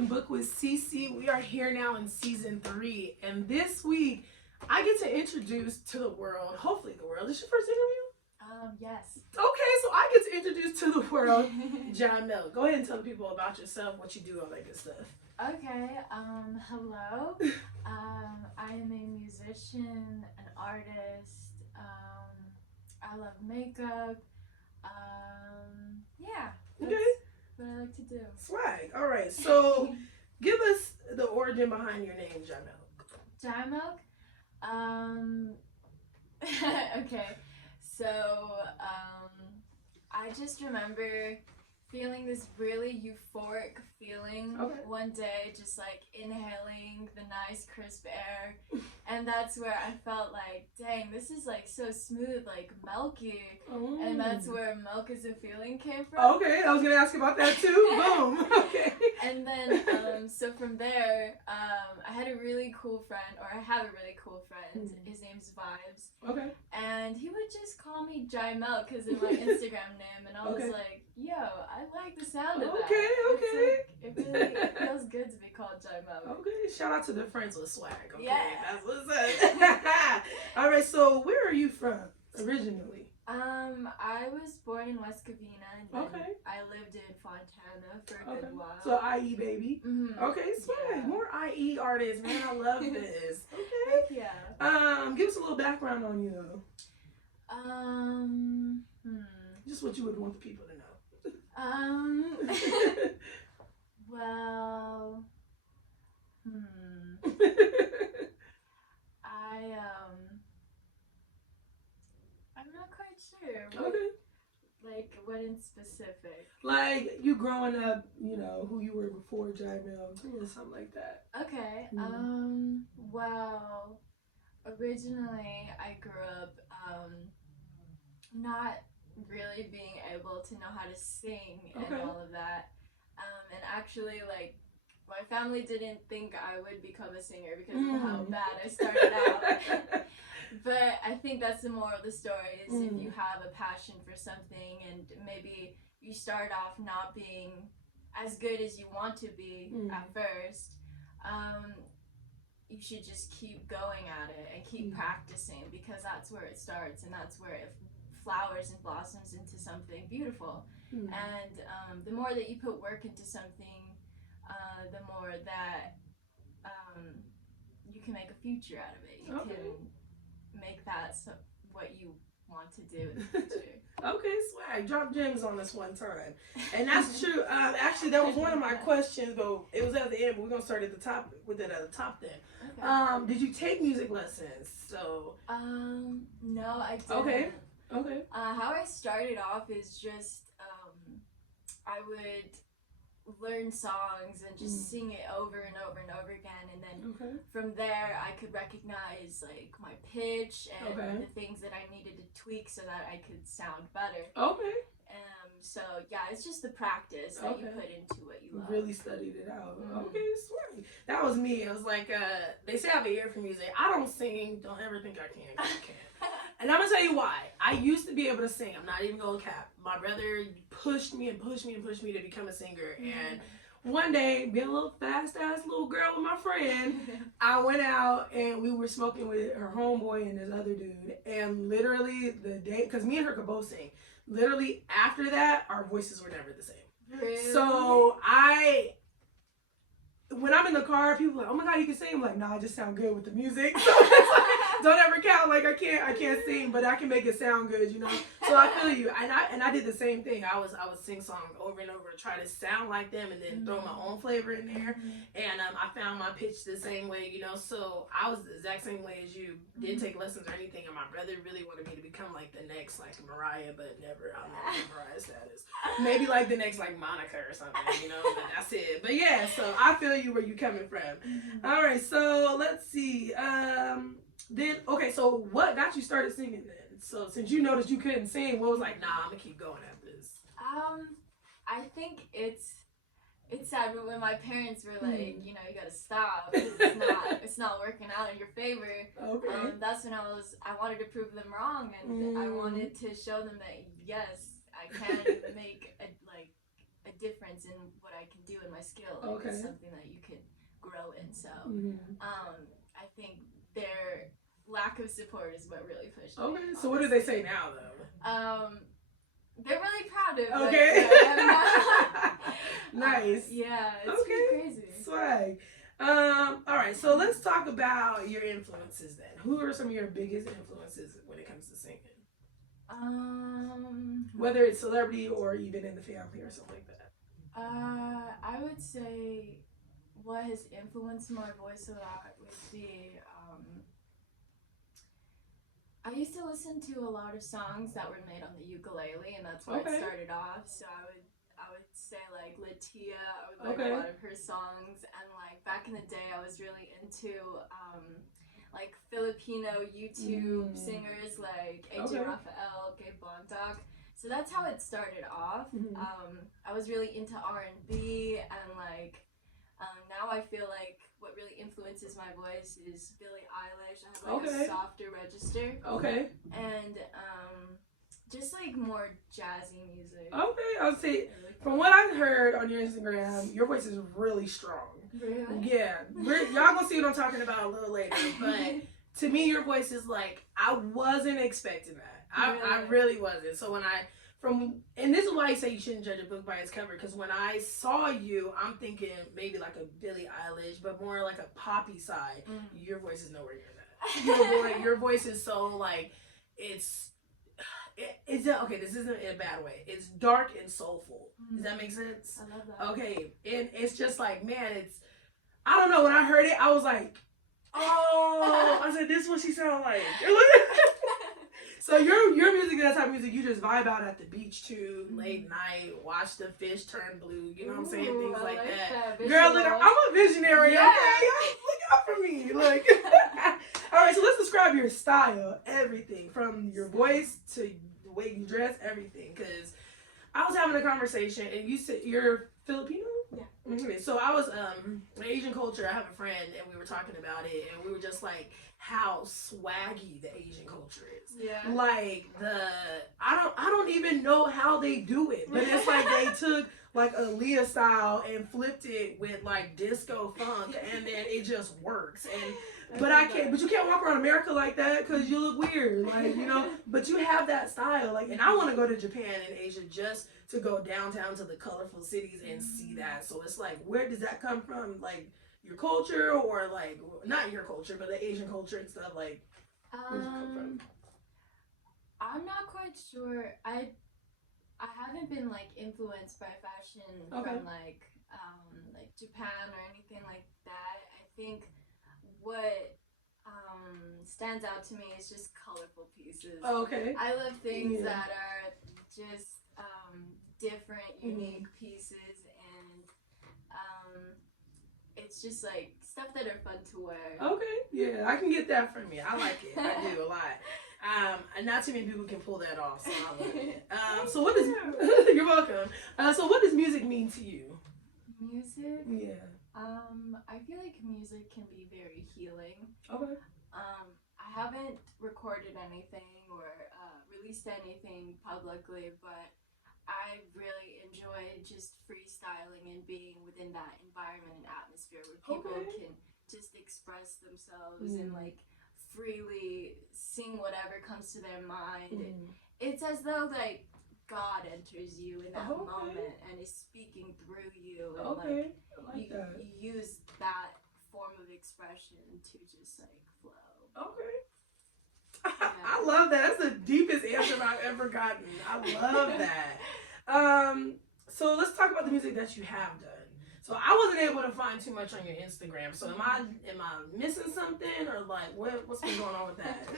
Open Book with Cece. We are here now in season 3, and this week I get to introduce to the world, hopefully the world. Is this your first interview? Yes. Okay, so I get to introduce to the world JailMilk. Go ahead and tell the people about yourself, what you do, all that good stuff. Okay, hello. I am a musician, an artist. I love makeup. Yeah. That's what I like to do. Swag. All right, so give us the origin behind your name, JailMilk. JailMilk? Okay. So, I just remember feeling this really euphoric feeling one day, just like inhaling the nice crisp air, and that's where I felt like, dang, this is like so smooth, like milky, and that's where milk is a feeling came from. Okay, I was gonna ask about that too. Boom. Okay. And then, so from there, I had a really cool friend, or I have a really cool friend. His name's Vibes. Okay. And he would just call me JailMilk because of my Instagram name, and I was like, yo, I like the sound of that. Okay. It really feels good to be called JailMilk. Okay, shout out to the friends with swag. Okay, yeah. That's what's up. All right, so where are you from originally? I was born in West Covina, and then I lived in Fontana for a good while. So IE baby. Mm-hmm. Okay, swag. Yeah. More IE artists, man. I love this. Okay. Yeah. Give us a little background on you though. Just what you would want the people to know. Well, I'm not quite sure. Okay. Like, what in specific? Like, you growing up, you know, who you were before JailMilk, or something like that. Okay. Well, originally I grew up, not really being able to know how to sing and all of that. And actually, like, my family didn't think I would become a singer because of how bad I started out. But I think that's the moral of the story, is if you have a passion for something and maybe you start off not being as good as you want to be at first, you should just keep going at it and keep practicing, because that's where it starts and that's where it flowers and blossoms into something beautiful. And the more that you put work into something, the more that you can make a future out of it. You can make that what you want to do in the future. Okay, swag. Drop gems on this one time. And that's true. Actually, that was one of my questions, but it was at the end, but we're going to start at the top with it at the top then. Okay. Did you take music lessons? So no, I didn't. Okay. How I started off is just I would learn songs and just sing it over and over and over again, and then from there I could recognize like my pitch and the things that I needed to tweak so that I could sound better. So yeah, it's just the practice that you put into what you love. Really studied it out. Okay, sweet. That was me. It was like they say I have an ear for music. I don't sing. Don't ever think I can. I can't. And I'm gonna tell you why. I used to be able to sing. I'm not even gonna cap. My brother pushed me to become a singer. And one day, being a little fast ass little girl with my friend, I went out and we were smoking with her homeboy and this other dude. And literally the day, because me and her could both sing, literally after that, our voices were never the same. Really? So when I'm in the car, people are like, oh my God, you can sing. I'm like, nah, I just sound good with the music. So it's like, don't ever count. Like I can't sing, but I can make it sound good, you know? So I feel you. And I did the same thing. I would sing songs over and over, try to sound like them and then throw my own flavor in there. And I found my pitch the same way, you know? So I was the exact same way as you. Didn't take lessons or anything. And my brother really wanted me to become like the next like Mariah, but I'll never get Mariah status. Maybe like the next like Monica or something, you know? But that's it. But yeah, so I feel you where you coming from. All right, so let's see. So what got you started singing then? So since you noticed you couldn't sing, what was like, nah, I'm gonna keep going at this? I think it's sad, but when my parents were like, you know, you gotta stop, it's not working out in your favor. That's when I wanted to prove them wrong, and I wanted to show them that yes, I can make a difference in what I can do in my skill. Like, Okay. it's something that you can grow in. So, Mhm. I think their lack of support is what really pushed me. Okay. So what do they say now, though? They're really proud of. Okay. Like, Nice. Yeah, it's Okay. pretty crazy. Swag. All right. So let's talk about your influences then. Who are some of your biggest influences when it comes to singing? Whether it's celebrity or even in the family or something like that. I would say what has influenced my voice a lot would be I used to listen to a lot of songs that were made on the ukulele, and that's where it started off. So I would say like Latia. I would like a lot of her songs, and like back in the day, I was really into like Filipino YouTube singers like AJ Rafael, Gabe Bondoc. So that's how it started off. I was really into R&B, and like now I feel like what really influences my voice is Billie Eilish. I have like a softer register. Okay. And just like more jazzy music. Okay, I'll say from what I've heard on your Instagram, your voice is really strong. Really? Yeah. Y'all gonna see what I'm talking about a little later, but to me your voice is like, I wasn't expecting that. I really wasn't. So when and this is why I say you shouldn't judge a book by its cover, because when I saw you, I'm thinking maybe like a Billie Eilish, but more like a poppy side. Your voice is nowhere near that. Your voice is so like, it's okay, this isn't in a bad way. It's dark and soulful. Does that make sense? I love that. Okay, and it's just like, man, I don't know, when I heard it, I was like, oh, I said, this is what she sounded like. So your music is that type of music you just vibe out at the beach too, late night, watch the fish turn blue, you know what I'm saying? Things like that. Girl, look, I'm a visionary, okay? Look out for me. Like, all right, so let's describe your style, everything, from your voice to the way you dress, everything. Because I was having a conversation, and you said you're Filipino? Yeah. Okay, so I was Asian culture. I have a friend, and we were talking about it, and we were just like, how swaggy the Asian culture is. Yeah. Like I don't even know how they do it, but it's like they took like Aaliyah style and flipped it with like disco funk, and then it just works. But you can't walk around America like that because you look weird, like, you know. But you have that style, like, and I want to go to Japan and Asia just to go downtown to the colorful cities and see that. So it's like, where does that come from? Like, your culture, or like not your culture, but the Asian culture and stuff. Like, where'd you come from? I'm not quite sure. I haven't been like influenced by fashion from like Japan or anything like that. I think what stands out to me is just colorful pieces. Okay. I love things that are just different, unique pieces, and it's just like stuff that are fun to wear. Okay, yeah, I can get that from you. I like it. I do a lot. And not too many people can pull that off, so I love it. So what does you're welcome. So what does music mean to you? Music? Yeah. I feel like music can be very healing. Okay. I haven't recorded anything or released anything publicly, but I really enjoy just freestyling and being within that environment and atmosphere where people can just express themselves and like freely sing whatever comes to their mind. It's as though like God enters you in that moment and is speaking through you, and like you use that form of expression to just like flow. Okay. I love that. That's the deepest answer I've ever gotten. I love that. So let's talk about the music that you have done. So I wasn't able to find too much on your Instagram. So am I missing something, or like what's been going on with that?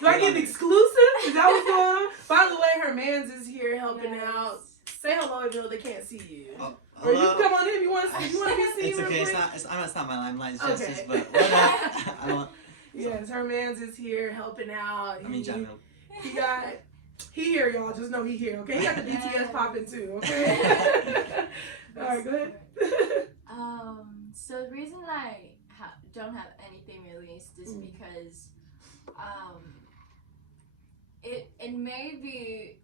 Do I get exclusive? Is that what's going on? By the way, her mans is here helping out. Say hello, even though they can't see you. Or you come on in if you want to. You want to get seen. It's okay. It's not my limelight. It's Jess's, but I don't. Yes, her mans is here helping out. I mean, JailMilk. He here, y'all. Just know he here, okay? He got the BTS popping too, okay? All right, go ahead. So the reason I don't have anything released is because it may be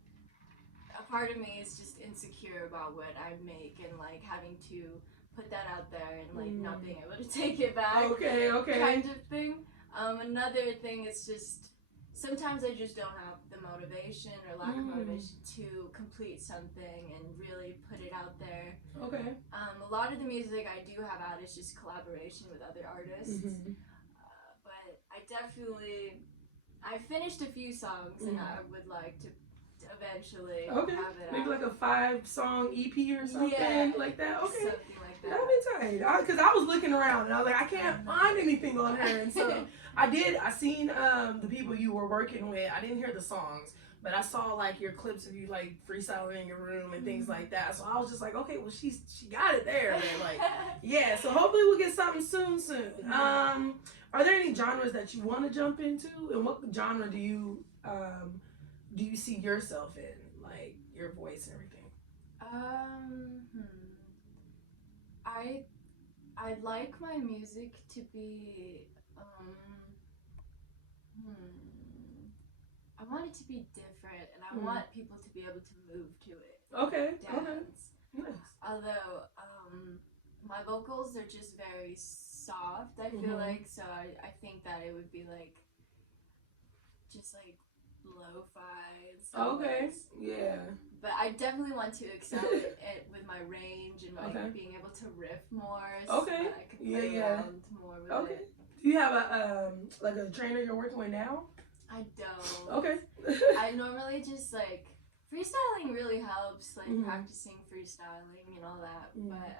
a part of me is just insecure about what I make and like having to put that out there and like not being able to take it back. Okay. Kind of thing. Another thing is just sometimes I just don't have the motivation or lack of motivation to complete something and really put it out there. Okay. A lot of the music I do have out is just collaboration with other artists. But I finished a few songs and I would like to eventually have it maybe out. like a 5-song EP or something like that. Okay. Something like that. That'll be tight. Because I was looking around and I was like, I can't find anything on her. And so I seen the people you were working with. I didn't hear the songs, but I saw like your clips of you like freestyling in your room and things like that. So I was just like, okay, well she got it there. Man. Like, yeah. So hopefully we'll get something soon. Are there any genres that you want to jump into? And what genre do you see yourself in? Like your voice and everything. I'd like my music to be I want it to be different and I want people to be able to move to it. Okay. Dance. Nice. Although my vocals are just very soft, I feel like, so I think that it would be like just like lo-fi. Okay. Yeah. But I definitely want to excel it with my range and like being able to riff more. So that I could play around more with it. Do you have a like a trainer you're working with now? I don't. Okay. I normally just like freestyling really helps, like practicing freestyling and all that. But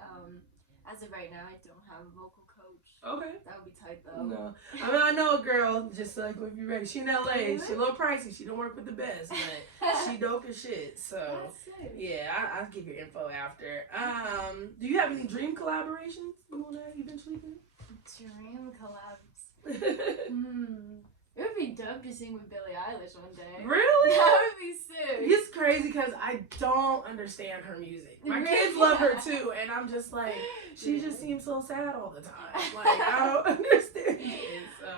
as of right now, I don't have a vocal coach. Okay. That would be tight though. No, I mean I know a girl. Just like if you're ready, she in LA. She a little pricey. She don't work with the best, but she dope as shit. So yeah, I'll give you info after. Do you have any dream collaborations you want to eventually do? Dream collabs. It would be dope to sing with Billie Eilish one day. Really? That would be sick. It's crazy because I don't understand her music. My kids love her too, and I'm just like, she just seems so sad all the time. Like, I don't understand it. So.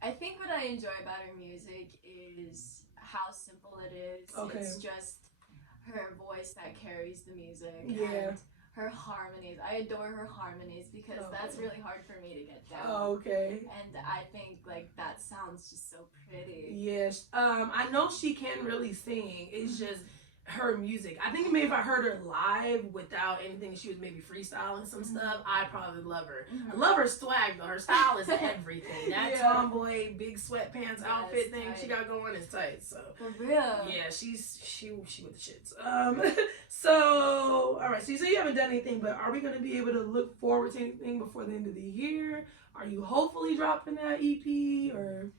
I think what I enjoy about her music is how simple it is. Okay. It's just her voice that carries the music. Yeah. And her harmonies. I adore her harmonies because that's really hard for me to get down. Okay. And I think like that sounds just so pretty. Yes. I know she can really sing. It's just her music. I think maybe if I heard her live without anything, she was maybe freestyling some stuff, I'd probably love her. I love her swag though. Her style is everything. That tomboy big sweatpants outfit thing she got going is tight. So for real. Yeah, she with the shits. So all right. So you say you haven't done anything, but are we gonna be able to look forward to anything before the end of the year? Are you hopefully dropping that EP or?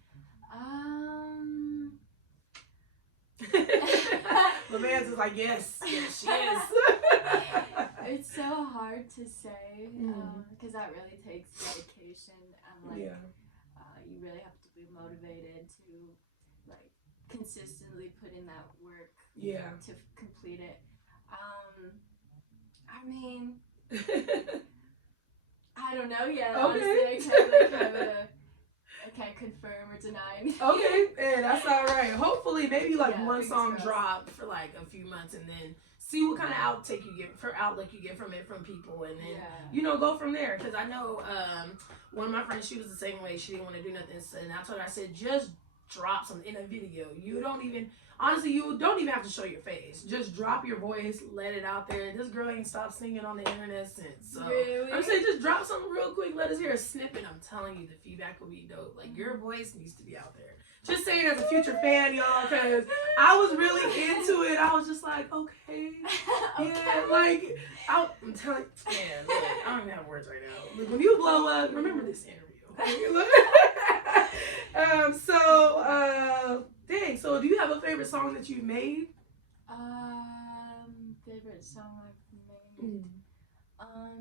LeVance is like, yes, she is. It's so hard to say because that really takes dedication and like you really have to be motivated to like consistently put in that work to complete it. I mean, I don't know yet. Honestly, I can't confirm or deny. Okay, and that's all right. Hopefully, maybe like one song drop for like a few months, and then see what kind of outlook you get from it from people, and then go from there. Because I know one of my friends, she was the same way. She didn't want to do nothing, and I told her, I said, just drop something in a video. You don't even have to show your face. Just drop your voice, let it out there. This girl ain't stopped singing on the internet since. So I'm saying just drop something real quick. Let us hear a snippet. I'm telling you, the feedback will be dope. Like your voice needs to be out there. Just saying as a future fan, y'all, because I was really into it. I was just like, okay. Yeah, like I'm telling man, look, I don't even have words right now. Look, when you blow up, remember this interview. Okay? Dang, so do you have a favorite song that you've made? Favorite song I've made?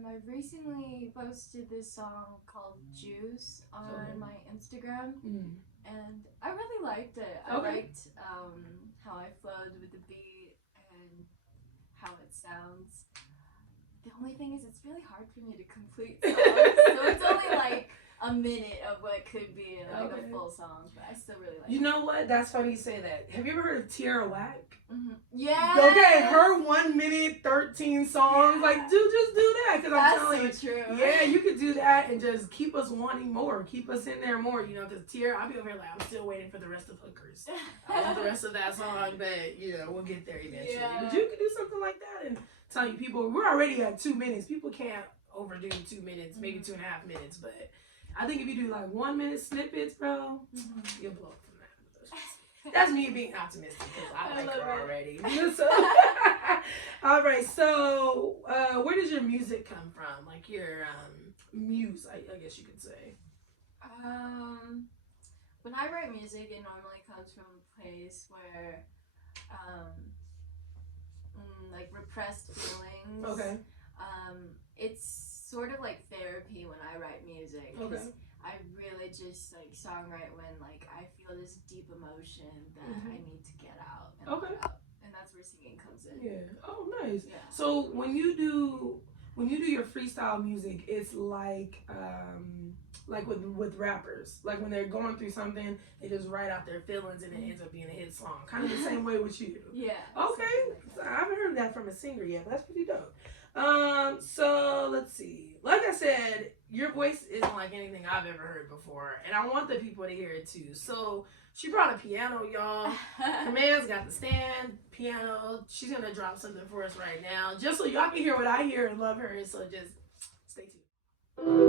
I've recently posted this song called Juice on my Instagram, and I really liked it. I liked how I flowed with the beat and how it sounds. The only thing is it's really hard for me to complete songs, so it's only like a a minute of what could be like Okay. a full song, but I still really like You it. know what? That's funny you say that. Have you ever heard of Tierra Whack? Yeah. Okay, her 1 minute 13 songs. Like, dude, just do that. Because I'm telling That's so you. true. Yeah, you could do that and just keep us wanting more. Keep us in there more, you know, because Tierra, I'll be over here like, I'm still waiting for the rest of Hookers. I want the rest of that song, but, you know, we'll get there eventually. Yeah. But you could do something like that and tell you people, we're already at 2 minutes. People can't overdo 2 minutes, maybe 2.5 minutes. But I think if you do like 1 minute snippets, bro, you'll blow up from that. That's me being optimistic because I like her already. So, all right. So, where does your music come from? Like your muse, I guess you could say. When I write music, it normally comes from a place where, like repressed feelings. Okay. It's sort of like therapy when I write music. Okay. I really just like songwrite when like I feel this deep emotion that I need to get out and let out. And that's where singing comes in. Yeah. Oh, nice. Yeah. So when you do your freestyle music, it's like with rappers, like when they're going through something, they just write out their feelings and it ends up being a hit song. Kind of the same way with you. Yeah. Okay. Like So I haven't heard that from a singer yet, but that's pretty dope. So let's see. Like I said, your voice isn't like anything I've ever heard before, and I want the people to hear it too. So she brought a piano, y'all. Command's got the stand, piano. She's gonna drop something for us right now, just so y'all can hear what I hear and love her. So just stay tuned.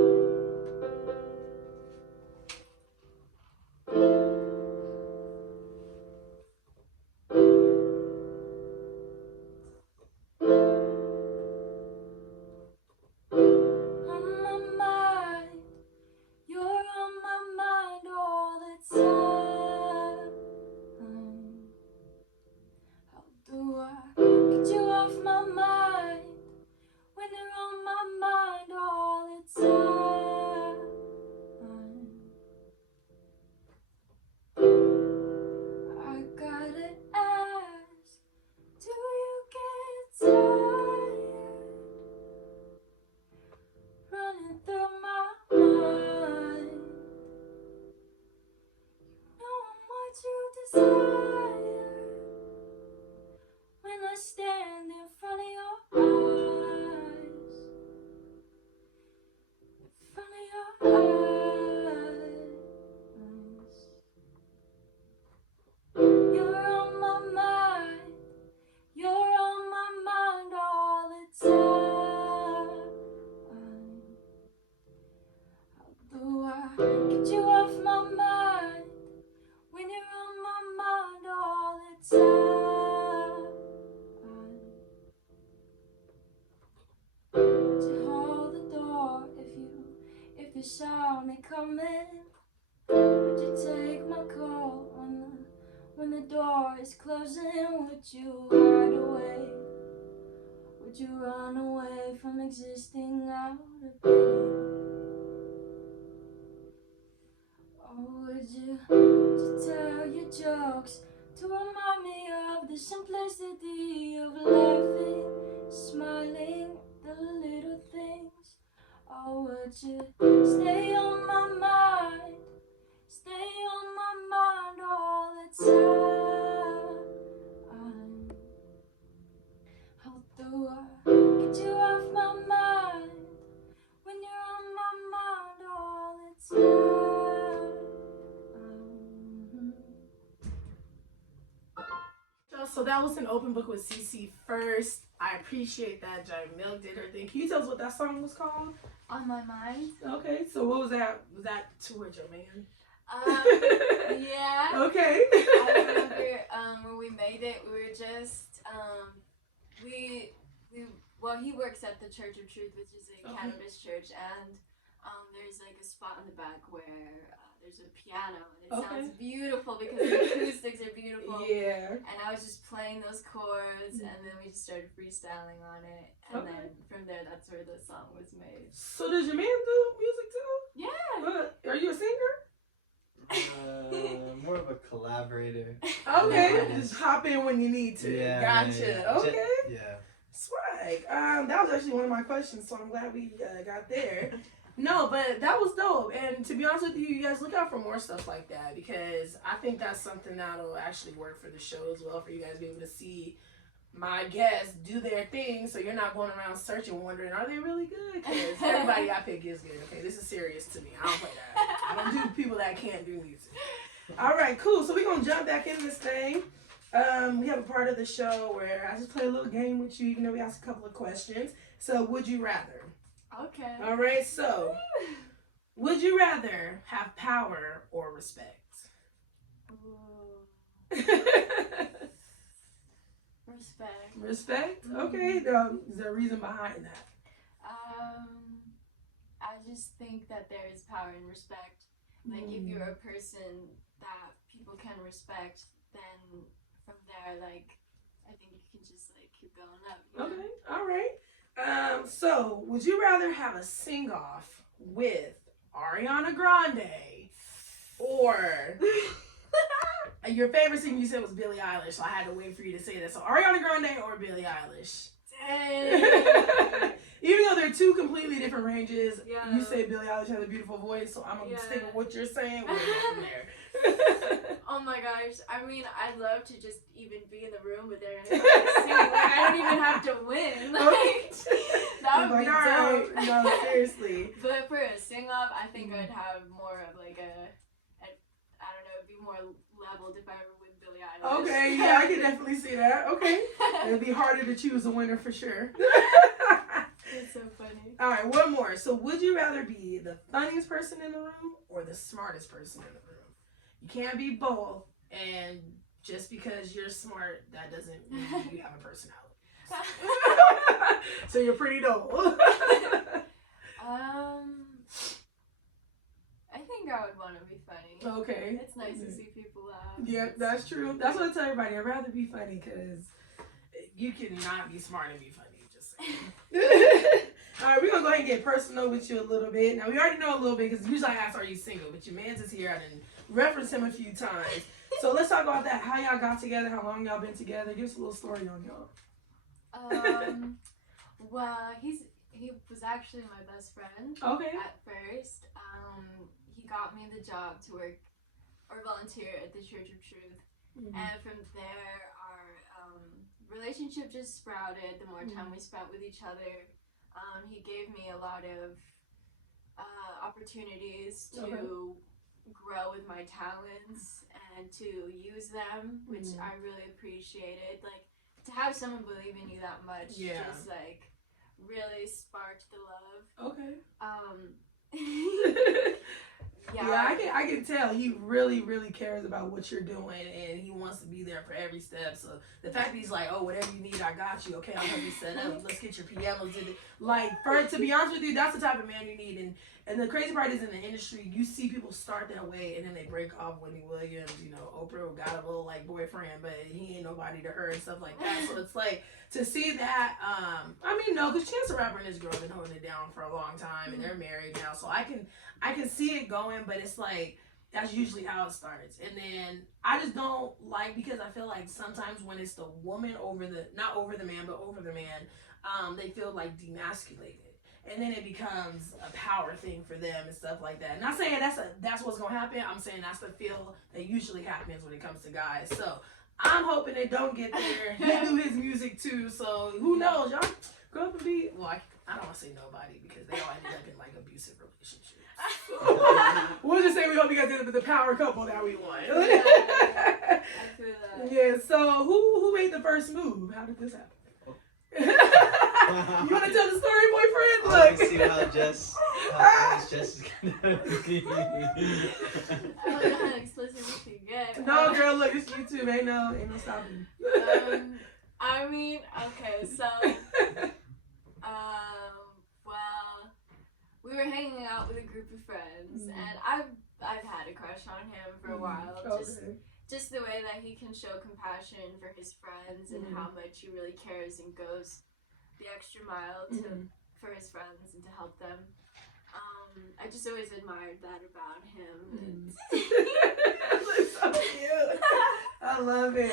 Saw me coming. Would you take my call when the door is closing? Would you hide away? Would you run away from existing out of pity? Or would you tell your jokes to remind me of the simplicity of laughing, smiling, the little things? Or would you stay on my mind, all the time? How do I get you off my mind when you're on my mind all the time? So that was an open book with CC first. I appreciate that. JailMilk did her thing. Can you tell us what that song was called? On My Mind. Okay, so what was that? Was that towards your man? Yeah. Okay. I remember when we made it, we were just he works at the Church of Truth, which is a cannabis church, and there's like a spot in the back where there's a piano, and it sounds beautiful because the acoustics are beautiful. Yeah. And I was just playing those chords, and then we just started freestyling on it, and then from there, that's where the song was made. So does your man do music too? Yeah. Are you a singer? More of a collaborator. Okay. Just hop in when you need to. Yeah. Gotcha. Yeah. Okay. Yeah. Swag. That was actually one of my questions, so I'm glad we got there. No, but that was dope. And to be honest with you, you guys look out for more stuff like that because I think that's something that'll actually work for the show as well for you guys to be able to see my guests do their thing so you're not going around searching wondering are they really good because everybody I pick is good. Okay, this is serious to me. I don't play that. I don't do people that can't do music. All right, cool. So we're gonna jump back into this thing. We have a part of the show where I just play a little game with you, even though we ask a couple of questions. So would you rather? Okay. All right, so would you rather have power or respect? Respect. Respect? Okay. Is there a reason behind that? I just think that there is power in respect. Like, if you're a person that people can respect, then from there, like, I think you can just, like, keep going up. Okay. All right. So, would you rather have a sing-off with Ariana Grande or your favorite singer you said was Billie Eilish, so I had to wait for you to say that. So, Ariana Grande or Billie Eilish? Dang. Even though they're two completely different ranges, Yeah. you say Billie Eilish has a beautiful voice, so I'm going to stick with what you're saying. We'll go from there. Oh my gosh. I mean, I'd love to just even be in the room with her and sing. Like, I don't even have to win. Like, that would be dope. Right. No, seriously. But for a sing-off, I think I'd have more of like I don't know, it'd be more leveled if I were with Billie Eilish. Okay, yeah, I can definitely see that. Okay. It'd be harder to choose a winner for sure. It's so funny. All right, one more. So would you rather be the funniest person in the room or the smartest person in the room? You can't be both, and just because you're smart, that doesn't mean you have a personality. So you're pretty dull. I think I would want to be funny. Okay. It's nice to see people laugh. Yeah, that's true. That's what I tell everybody. I'd rather be funny because you cannot be smart and be funny. Just saying. All right, we're going to go ahead and get personal with you a little bit. Now, we already know a little bit because usually I ask, are you single? But your man's is here. I didn't reference him a few times. So let's talk about that. How y'all got together, how long y'all been together. Give us a little story on y'all. Well, he was actually my best friend. Okay. At first. He got me the job to work or volunteer at the Church of Truth. Mm-hmm. And from there, our relationship just sprouted the more time we spent with each other. He gave me a lot of opportunities to grow with my talents and to use them, which I really appreciated. Like, to have someone believe in you that much just, like, really sparked the love. Okay. Yeah, I can tell he really, really cares about what you're doing and he wants to be there for every step. So the fact that he's like, oh, whatever you need, I got you. Okay, I'll help you set up. Let's get your pianos in it. Like, to be honest with you, that's the type of man you need. And the crazy part is in the industry, you see people start that way and then they break off. Wendy Williams, you know, Oprah got a little like boyfriend, but he ain't nobody to her and stuff like that. So it's like to see that. I mean, no, because Chance the Rapper and his girl been holding it down for a long time, and they're married now. So I can see it going, but it's like that's usually how it starts. And then I just don't like, because I feel like sometimes when it's the woman not over the man, but over the man, they feel like demasculated. And then it becomes a power thing for them and stuff like that. Not saying that's what's gonna happen. I'm saying that's the feel that usually happens when it comes to guys. So I'm hoping they don't get there. He do his music too, so who knows? Y'all grow up and be, well, I don't want to say nobody because they all ended up in like abusive relationships. We'll just say we hope you guys end up with the power couple that we want. Yeah, I feel that. Yeah. So who made the first move? How did this happen? You want to tell the story, boyfriend? Look. I see how Jess is gonna be. I don't know how explicit we can get. No, girl, look, it's YouTube. Ain't no stopping. I mean, okay, so, well, we were hanging out with a group of friends, and I've had a crush on him for a while. Just the way that he can show compassion for his friends and how much he really cares and goes the extra mile for his friends and to help them. I just always admired that about him. That's so cute. I love it.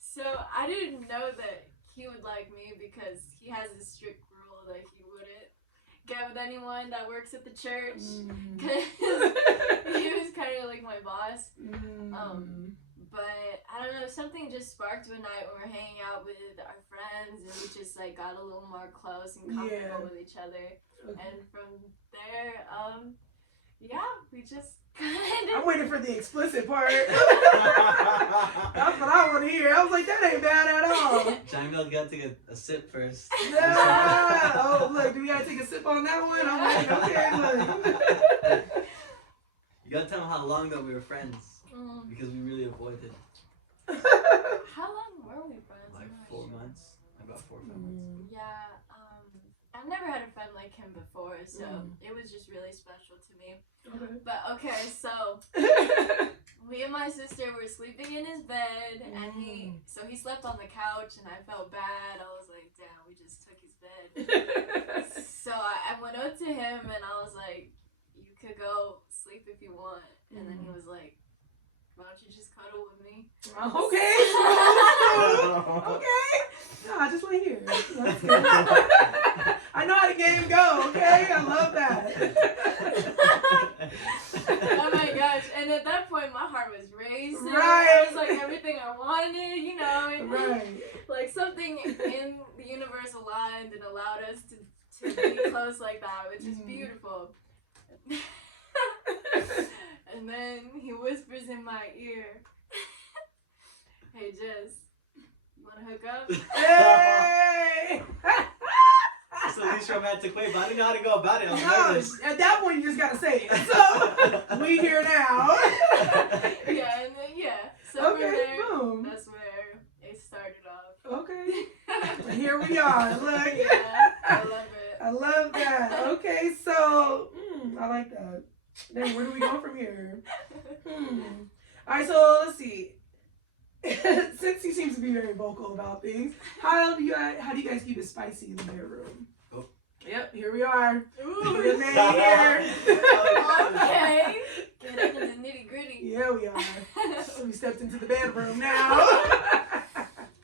So I didn't know that he would like me because he has a strict rule like he wouldn't get with anyone that works at the church Mm. because he was kind of like my boss. But I don't know, something just sparked one night when we were hanging out with our friends and we just like got a little more close and comfortable with each other. Okay. And from there, yeah, we just kind I'm of. waiting for the explicit part. That's what I want to hear. I was like, that ain't bad at all. JailMilk got to take a sip first. Yeah. Oh, look, do we gotta take a sip on that one? I'm like, okay, look. You gotta tell them how long that we were friends. Because we really avoided. How long were we friends? Like I'm not 4 sure. months. About 4 or 5 months. Yeah, I've never had a friend like him before, so it was just really special to me. Okay. But okay, so me and my sister were sleeping in his bed, and he slept on the couch, and I felt bad. I was like, damn, we just took his bed. So I went up to him, and I was like, you could go sleep if you want. And then he was like, why don't you just cuddle with me? Okay. Okay. No, I just want to hear. That's good. I know how the game go, okay? I love that. Oh my gosh. And at that point, my heart was racing. Right. It was like everything I wanted, you know. And Right. like something in the universe aligned and allowed us to be close like that, which is beautiful. And then he whispers in my ear, hey, Jess, you want to hook up? Hey! It's the least romantic way, but I didn't know how to go about it. I was No, nervous. at that point, you just gotta say it. So, we here now. Yeah, and then, so Okay, from there, boom. that's where it started off. Okay. Here we are. Look. Yeah, I love it. I love that. Okay, so I like that. Then where do we go from here? All right, so let's see. Since he seems to be very vocal about things, how do you guys keep it spicy in the bedroom? Oh. Yep, here we are. Ooh. Good man here. Okay. Get into the nitty gritty. Yeah, we are. So we stepped into the bedroom now.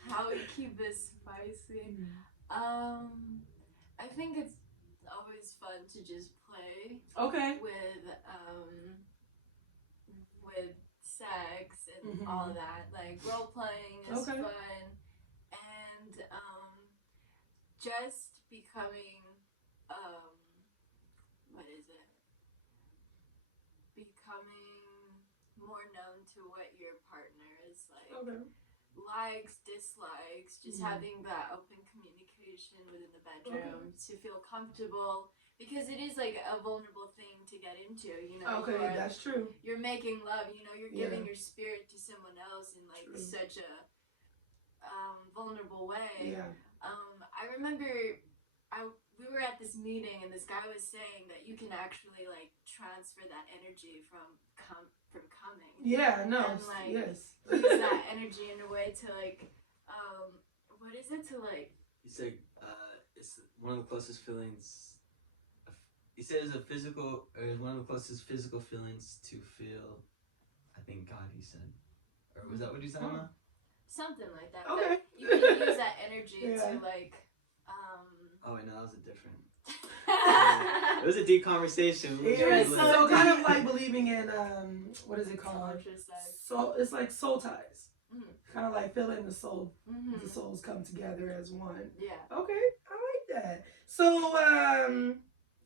How we keep this spicy? I think it's always fun to just play Okay. with sex and all that. Like role playing is fun, and just becoming becoming more known to what your partner is like. Okay. Likes, dislikes, just having that open communication within the bedroom to feel comfortable, because it is like a vulnerable thing to get into, you know. Okay, that's true. You're making love, you know, you're giving your spirit to someone else in like such a vulnerable way. Yeah. I remember we were at this meeting and this guy was saying that you can actually like transfer that energy from coming. Yeah, no, and, like, yes. use that energy in a way to like, what is it to like? He said, it's one of the closest feelings. He said it's one of the closest physical feelings to feel. I think God, he said, or was that what he said? Emma? Something like that. Okay. But you can use that energy to like. Oh wait, no, that was a different. It was a deep conversation. Yeah, so kind of like believing in what is it called? So it's like soul ties. Kind of like feeling the soul. The souls come together as one. Yeah. Okay, I like that. So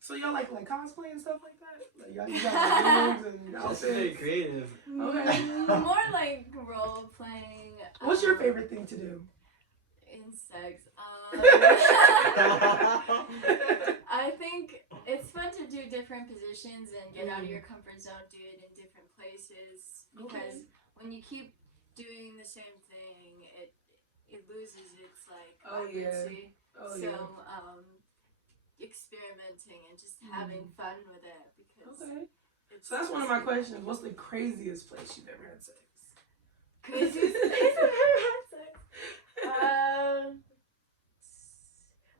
so y'all like cosplay and stuff like that? Like y'all got like wigs and That's outfits. very creative. Okay. More like role playing. What's your favorite thing to do? In sex. I think it's fun to do different positions and get out of your comfort zone, do it in different places, because when you keep doing the same thing, it loses its like vibrancy. Experimenting and just having fun with it, because so that's one of my questions. What's the craziest place you've ever had sex? Craziest place I've ever had sex?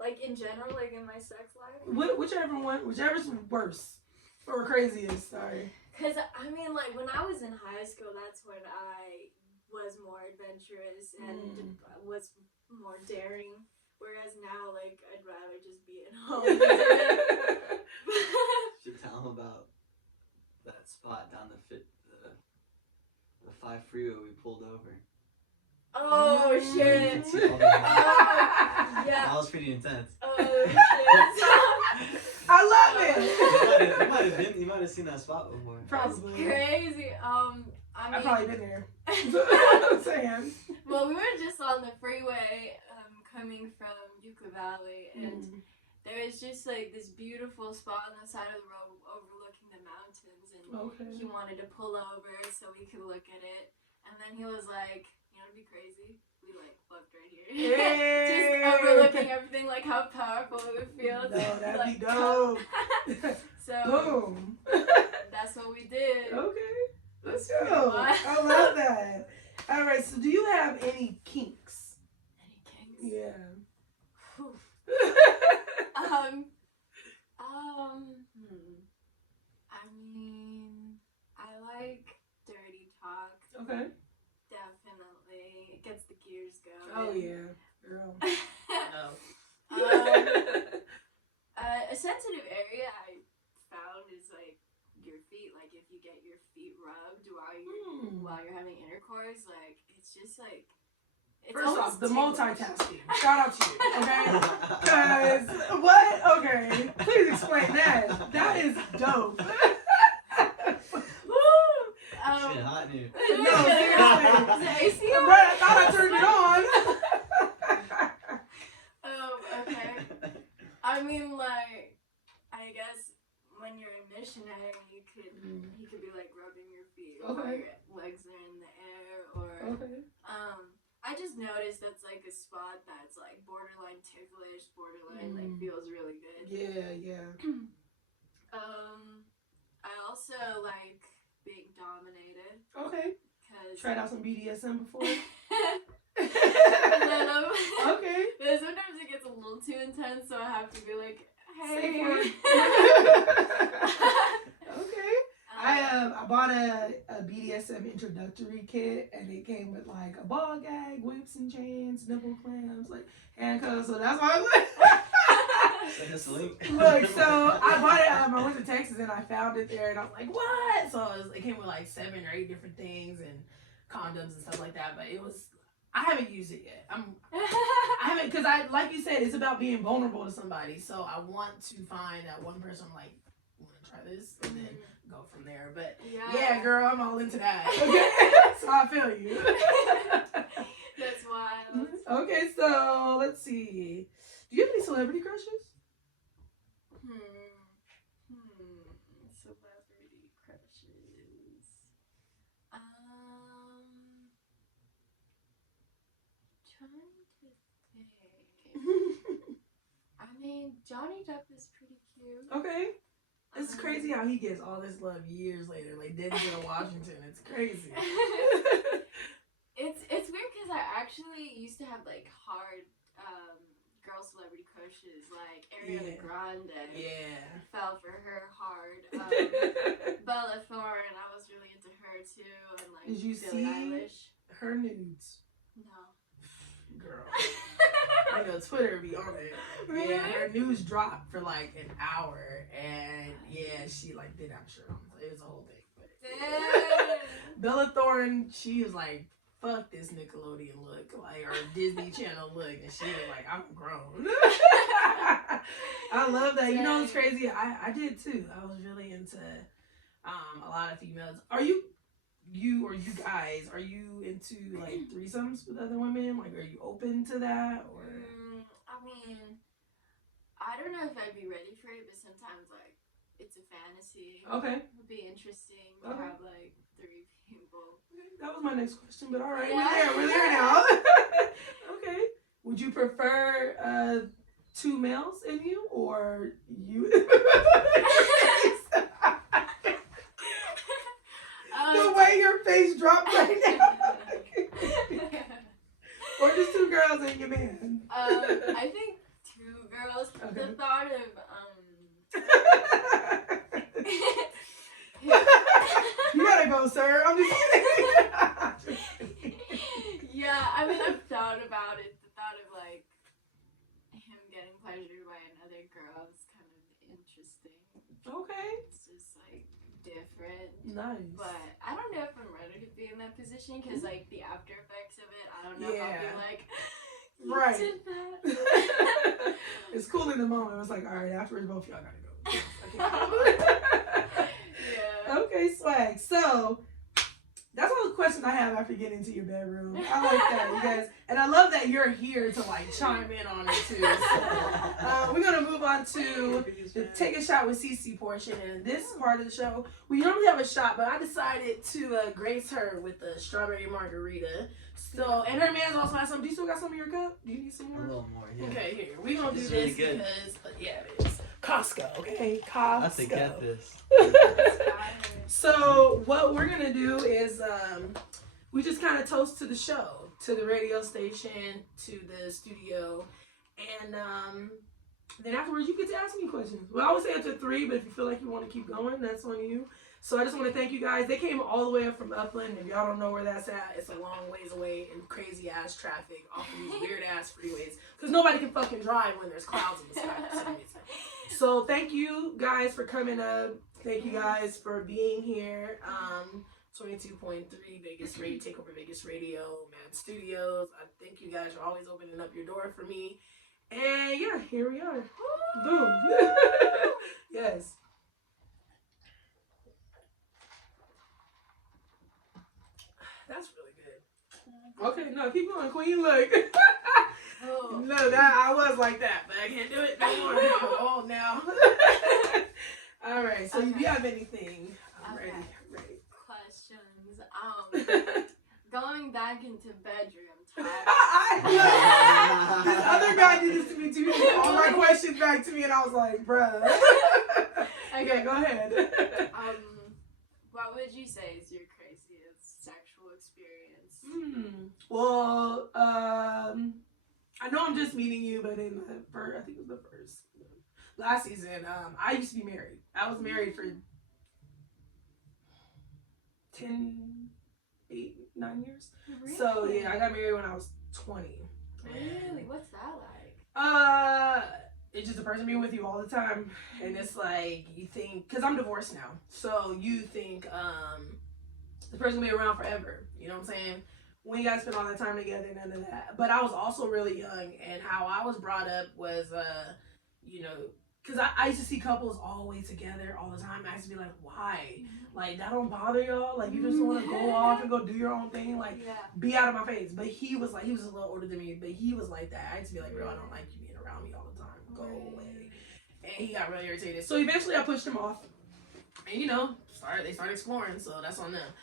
Like in general, like in my sex life? Whichever's worse or craziest, sorry. Because, I mean, like, when I was in high school, that's when I was more adventurous and was more daring Whereas now, like, I'd rather just be at home. Should tell him about that spot down the 5 freeway we pulled over. Oh shit! Oh, Yeah. That was pretty intense. Oh shit! I love it. You might have seen that spot before. Probably. Crazy. I mean, I've probably been there. I'm saying. well, we were just on the freeway, coming from Yucca Valley, and there is just like this beautiful spot on the side of the road overlooking the mountains, and he wanted to pull over so we could look at it, and then he was like, you know, it'd be crazy. We like fucked right here. Hey. Just overlooking everything, like how powerful it would feel. No, that'd like, be dope. So boom. That's what we did. Okay. Let's That's go. pretty much. I love that. All right. So, do you have any kinks? Any kinks? Yeah. Whew. I mean, I like dirty talk. Okay. Definitely. It gets the gears going. Oh yeah, girl. No. A sensitive area I found is like your feet. Like if you get your feet rubbed while you're having intercourse, like it's just like. It's First off, the ticklish. multitasking. Shout out to you, okay? Because, what? Okay, please explain that. That is dope. Shit, hot in here. No, seriously. Is it AC? Right, I thought I turned it on. Okay. I mean, like, I guess when you're a missionary, you could be like rubbing your feet while your legs are in the air, or I just noticed that's like a spot that's like borderline ticklish, borderline like feels really good. Yeah. I also like being dominated. Okay. Tried out some BDSM before? Okay. But sometimes it gets a little too intense, so I have to be like, hey. Okay. I bought a BDSM introductory kit, and it came with like a ball gag, whips and chains, nipple clamps, like handcuffs. So that's why I was like, Send us a link. look. So I bought it. I went to Texas and I found it there, and I was like, what? So it came with like 7 or 8 different things and condoms and stuff like that. But I haven't used it yet. I haven't, because like you said, it's about being vulnerable to somebody. So I want to find that one person I'm like, want to try this, and then go from there. But yeah, girl, I'm all into that. Okay, so I feel you. That's wild. Okay, so let's see. Do you have any celebrity crushes? Celebrity crushes. Trying to think. I mean, Johnny Depp is pretty cute. Okay. It's crazy how he gets all this love years later, like Denzel Washington. It's crazy. It's weird because I actually used to have like hard girl celebrity crushes, like Ariana Grande. Yeah. Fell for her hard. Bella Thorne, I was really into her too, and like Did you Billie Eilish. Her nudes? No. Girl. I know Twitter be on it. Really? Yeah, her news dropped for like an hour, and yeah, she like did have a shirt on. It was a whole thing. But Damn. Bella Thorne, she was like, fuck this Nickelodeon look, like, or Disney Channel look, and she was like, I'm grown. I love that. You know what's crazy? I did too. I was really into a lot of females. Are you guys, are you into like threesomes with other women? Like, are you open to that, or? I mean, I don't know if I'd be ready for it, but sometimes like it's a fantasy. Okay. It would be interesting to have like 3 people. That was my next question, but all right, Yeah. we're there now. Okay. Would you prefer 2 males in you, or you? The way your face dropped right now. Or just 2 girls and your man? I think 2 girls. Okay. The thought of You gotta go, sir. I'm just kidding. yeah, I mean, I've thought about it. The thought of like Okay. It's just like different. Nice. But I don't know if I'm ready to be in that position because like the after effects of it, I don't know if I'll be like, you right. did that. It's cool in the moment. It was like, all right, afterwards, both y'all gotta go. Yeah. Okay, swag. So that's all the questions I have after getting into your bedroom. I like that, you guys. And I love that you're here to like chime in on it too. So, we're gonna move on to the take a shot with Cece portion. And this part of the show, we normally have a shot, but I decided to grace her with the strawberry margarita. So, and her man's also has some. Do you still got some in your cup? Do you need some more? A little more, yeah. Okay, here. We're gonna do It's this really good. because, yeah, it is. Costco, okay? Costco. I have to get this. So what we're gonna do is we just kind of toast to the show, to the radio station, to the studio, and then afterwards you get to ask me questions. Well, I always say after 3, but if you feel like you want to keep going, that's on you. So I just want to thank you guys. They came all the way up from Upland. If y'all don't know where that's at, it's a long ways away in crazy ass traffic off of these weird ass freeways. Because nobody can fucking drive when there's clouds in the sky. So thank you guys for coming up. Thank you guys for being here. 22.3 Vegas Radio, Takeover Vegas Radio, Mad Studios. I thank you guys for always opening up your door for me. And yeah, here we are. Boom. Yes. That's really good. Okay, no, keep going, Queen. Look. Oh. No, that I was like that, but I can't do it no more. Oh, now. All right. So, if you have anything, I'm ready. Questions. Going back into bedroom talk. This other guy did this to me too. He did all my questions back to me, and I was like, bruh. Okay, go ahead. What would you say is your craziest sexual experience? Well, I know I'm just meeting you, but in the first, I think it was the first last season, I used to be married. I was married for 9 years. Really? So yeah, I got married when I was 20. Really? What's that like? It's just a person being with you all the time, and it's like you think, cause I'm divorced now, so you think the person will be around forever. You know what I'm saying? We gotta spend all that time together, none of that. But I was also really young, and how I was brought up was, you know, because I used to see couples always together all the time. I used to be like, why? Like, that don't bother y'all? Like, you just want to go off and go do your own thing? Like, be out of my face. But he was like, he was a little older than me, but he was like that. I used to be like, bro, I don't like you being around me all the time. Go away. And he got really irritated. So eventually I pushed him off. And, you know, they started exploring, so that's on them.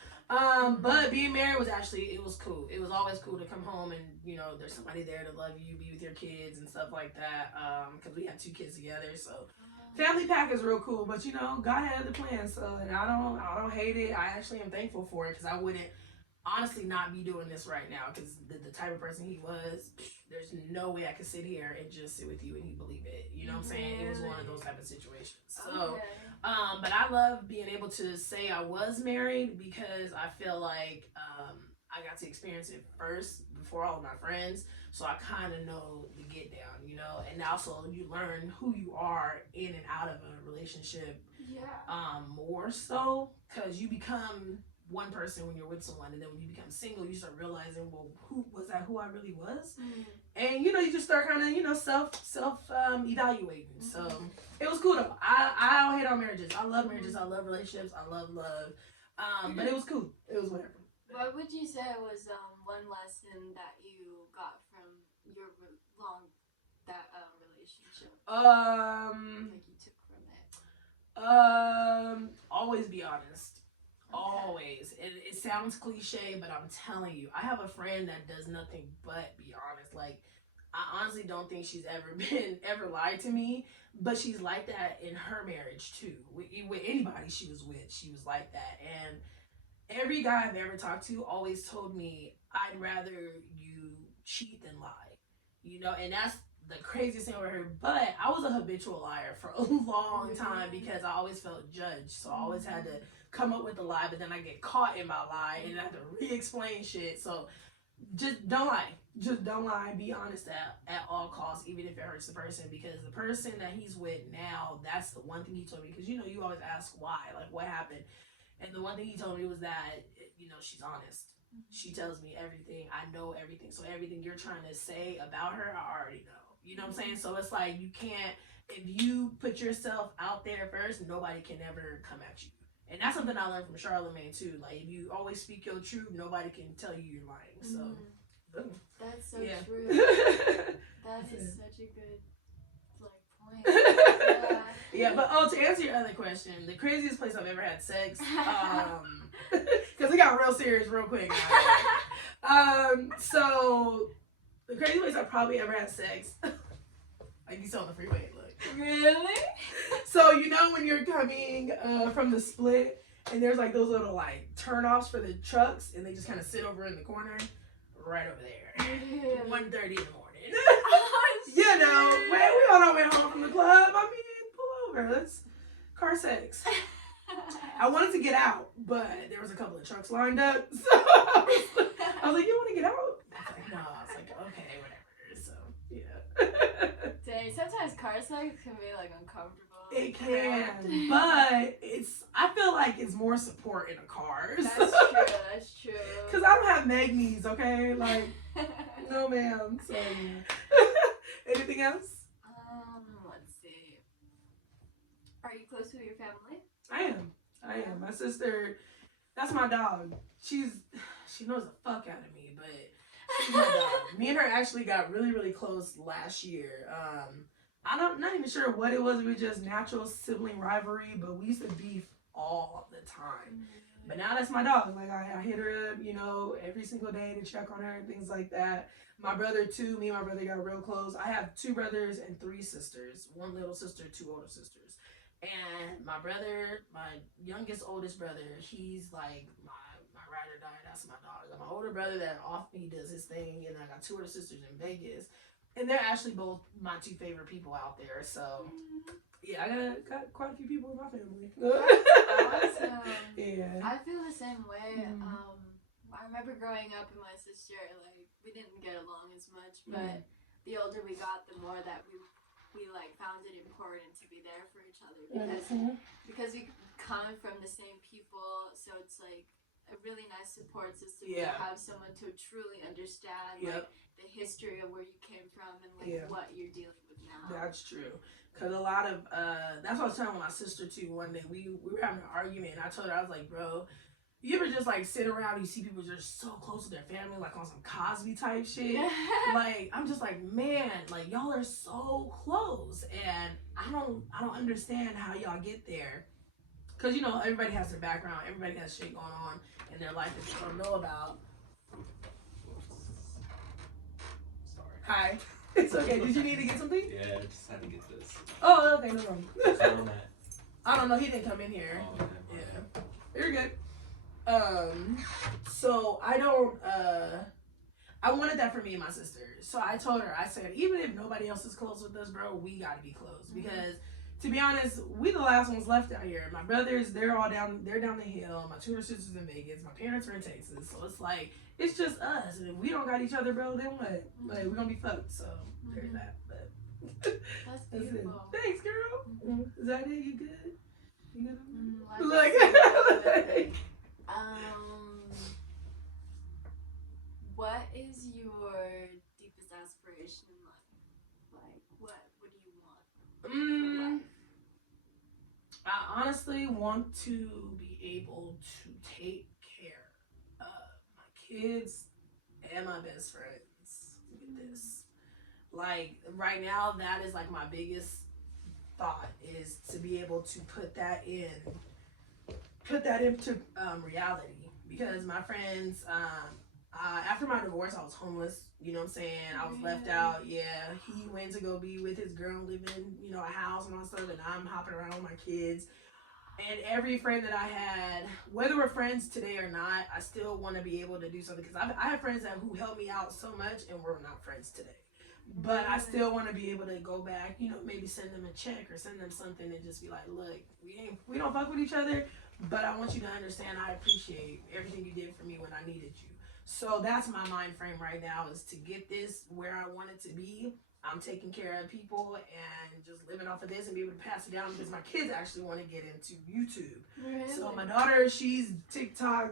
But being married was actually, it was cool. It was always cool to come home and, you know, there's somebody there to love you, be with your kids and stuff like that. Because we had 2 kids together, so family pack is real cool. But you know, God had the plan, so and I don't hate it. I actually am thankful for it because I wouldn't honestly not be doing this right now because the type of person he was, there's no way I could sit here and just sit with you and you believe it. You know what I'm saying? It was one of those type of situations. So. But I love being able to say I was married because I feel like I got to experience it first before all of my friends. So I kind of know the get down, you know, and also you learn who you are in and out of a relationship more so because you become one person when you're with someone, and then when you become single you start realizing, well, who I really was? And you know, you just start kind of, you know, self evaluating. So it was cool though. I don't hate on marriages. I love marriages. I love relationships. I love love. But it was cool. It was whatever. What would you say was one lesson that you got from your relationship? Like you took from it. Always be honest. Always. It sounds cliche, but I'm telling you, I have a friend that does nothing but be honest. Like, I honestly don't think she's ever lied to me, but she's like that in her marriage too. With anybody she was with, she was like that. And every guy I've ever talked to always told me, I'd rather you cheat than lie. You know, and that's the craziest thing I ever heard. But I was a habitual liar for a long time because I always felt judged. So I always had to come up with a lie, but then I get caught in my lie and I have to re-explain shit. So just don't lie. Just don't lie. Be honest at all costs, even if it hurts the person. Because the person that he's with now, that's the one thing he told me. Because you know, you always ask why, like what happened. And the one thing he told me was that, you know, she's honest. She tells me everything. I know everything. So everything you're trying to say about her, I already know. You know what I'm saying? So it's like you can't, if you put yourself out there first, nobody can ever come at you. And that's something I learned from Charlemagne too. Like if you always speak your truth, nobody can tell you you're lying. So that's so yeah. true. That is such a good like point. Yeah, but to answer your other question, the craziest place I've ever had sex, because it got real serious real quick. So the craziest place I probably ever had sex, like you saw on the freeway, look. Really? So you know when you're coming from the split, and there's like those little like turnoffs for the trucks, and they just kind of sit over in the corner, right over there, 1:30 in the morning. You know, when we on our way home from the club, I mean, pull over, let's car sex. I wanted to get out, but there was a couple of trucks lined up, so I was like, you want to get out? I was like, no. I was like, okay, whatever. So yeah. Dang, sometimes car sex can be like uncomfortable. It can, but I feel like it's more support in a car. That's true. That's true. Cause I don't have mag knees, okay? Like, no, ma'am. So yeah. Anything else? Let's see. Are you close with your family? I am. My sister, that's my dog. She knows the fuck out of me, but she's my dog. Me and her actually got really, really close last year. I'm not even sure what it was. It was just natural sibling rivalry, but we used to beef all the time. But now that's my dog. Like I hit her up, you know, every single day to check on her and things like that. My brother too. Me and my brother got real close. I have 2 brothers and 3 sisters. 1 little sister, 2 older sisters. And my brother, my youngest, oldest brother, he's like my ride or die. That's my dog. My older brother that off me does his thing, and I got 2 older sisters in Vegas. And they're actually both my 2 favorite people out there. So, yeah, I got quite a few people in my family. Awesome. Yeah. I feel the same way. I remember growing up with my sister, like, we didn't get along as much, but the older we got, the more that we like found it important to be there for each other because we come from the same people, so it's like a really nice support system to have someone to truly understand like the history of where you came from and like what you're dealing with now. That's true. Cause a lot of that's what I was telling my sister too. One day we were having an argument, and I told her, I was like, bro, you ever just like sit around and you see people just so close to their family, like on some Cosby type shit? Like I'm just like, man, like y'all are so close, and I don't understand how y'all get there. Cause you know everybody has their background, everybody has shit going on in their life that you don't know about. Sorry. Hi. It's okay. Did you need to get something? Yeah, I just had to get this. Oh, okay, no problem. What's on that? I don't know. He didn't come in here. Oh, okay. Yeah, you're good. So I don't. I wanted that for me and my sister. So I told her. I said, even if nobody else is close with us, bro, we gotta be close because. To be honest, we the last ones left out here. My brothers, they're all down. They're down the hill. My 2 older sisters in Vegas. My parents are in Texas. So it's like it's just us. And if we don't got each other, bro, then what? Like we're gonna be fucked. So there's that. But That's beautiful. Thanks, girl. Is that it? You good? You good? Like, what is your deepest aspiration in life? Like, what do you want? I honestly want to be able to take care of my kids and my best friends. Look at this. Like right now, that is like my biggest thought is to be able to put that into reality. Because my friends, after my divorce, I was homeless. You know what I'm saying? I was left out. Yeah, he went to go be with his girl, live in, you know, a house and all that stuff, and I'm hopping around with my kids. And every friend that I had, whether we're friends today or not, I still want to be able to do something. Because I have friends who helped me out so much, and we're not friends today. But I still want to be able to go back, you know, maybe send them a check or send them something and just be like, look, we don't fuck with each other, but I want you to understand I appreciate everything you did for me when I needed you. So that's my mind frame right now, is to get this where I want it to be. I'm taking care of people and just living off of this and be able to pass it down, because my kids actually want to get into YouTube. Really? So my daughter, she's TikTok,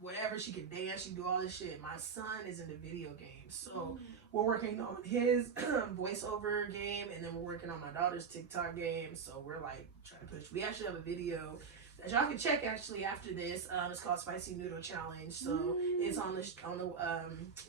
whatever, she can dance, she can do all this shit. My son is into video games. So we're working on his voiceover game, and then we're working on my daughter's TikTok game. So we're like trying to push. We actually have a video that y'all can check actually after this. It's called Spicy Noodle Challenge. So it's on the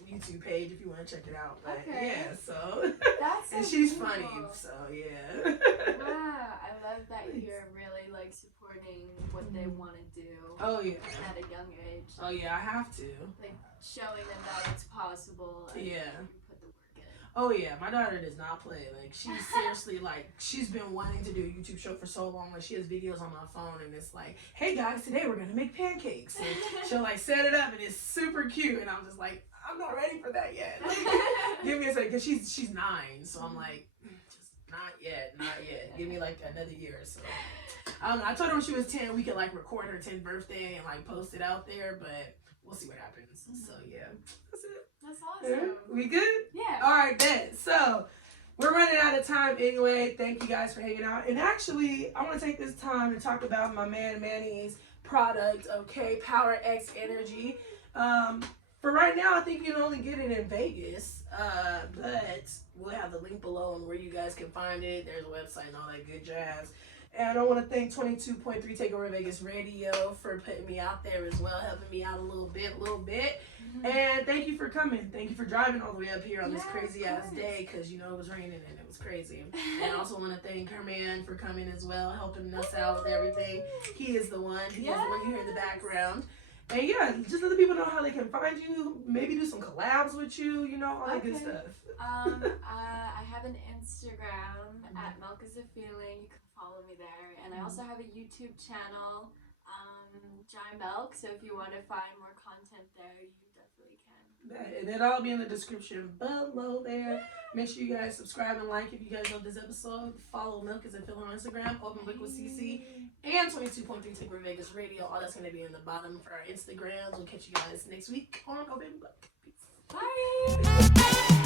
YouTube page if you want to check it out. But yeah, so that's and so she's cool. funny. So yeah. Wow, I love that you're really like supporting what they want to do. Oh yeah. At a young age. Oh yeah, I have to. Like showing them that it's possible. And Yeah. you can put the work in. Oh yeah, my daughter does not play. Like she's seriously like, she's been wanting to do a YouTube show for so long. Like she has videos on my phone, and it's like, hey guys, today we're gonna make pancakes. And she'll like set it up, and it's super cute. And I'm just like, I'm not ready for that yet. Like, give me a second, cause she's 9, so I'm like, just not yet. Give me like another year or so. I don't know. I told her when she was 10 we could like record her 10th birthday and like post it out there, but we'll see what happens. So yeah, that's it. That's awesome. We good? Yeah. All right, then. So we're running out of time anyway. Thank you guys for hanging out. And actually, I want to take this time to talk about my man Manny's product, okay, Power X Energy. For right now, I think you can only get it in Vegas, but we'll have the link below on where you guys can find it. There's a website and all that good jazz. And I want to thank 22.3 Takeover Vegas Radio for putting me out there as well, helping me out a little bit. And thank you for coming. Thank you for driving all the way up here on this crazy ass day, because you know it was raining and it was crazy. And I also want to thank her man for coming as well, helping us out with everything. He is the one. He is the one you hear in the background. And yeah, just let the people know how they can find you. Maybe do some collabs with you. You know, all that good stuff. I have an Instagram at Milk is a Feeling. You can follow me there, and I also have a YouTube channel, JailMilk. So if you want to find more content there, you definitely can. And it'll all be in the description below there. Make sure you guys subscribe and like if you guys love this episode. Follow Milk is a Feeling on Instagram, Open Book with CC, and 22.3 Takeover Vegas Radio. All that's going to be in the bottom for our Instagrams. We'll catch you guys next week on Open Book. Peace. Bye.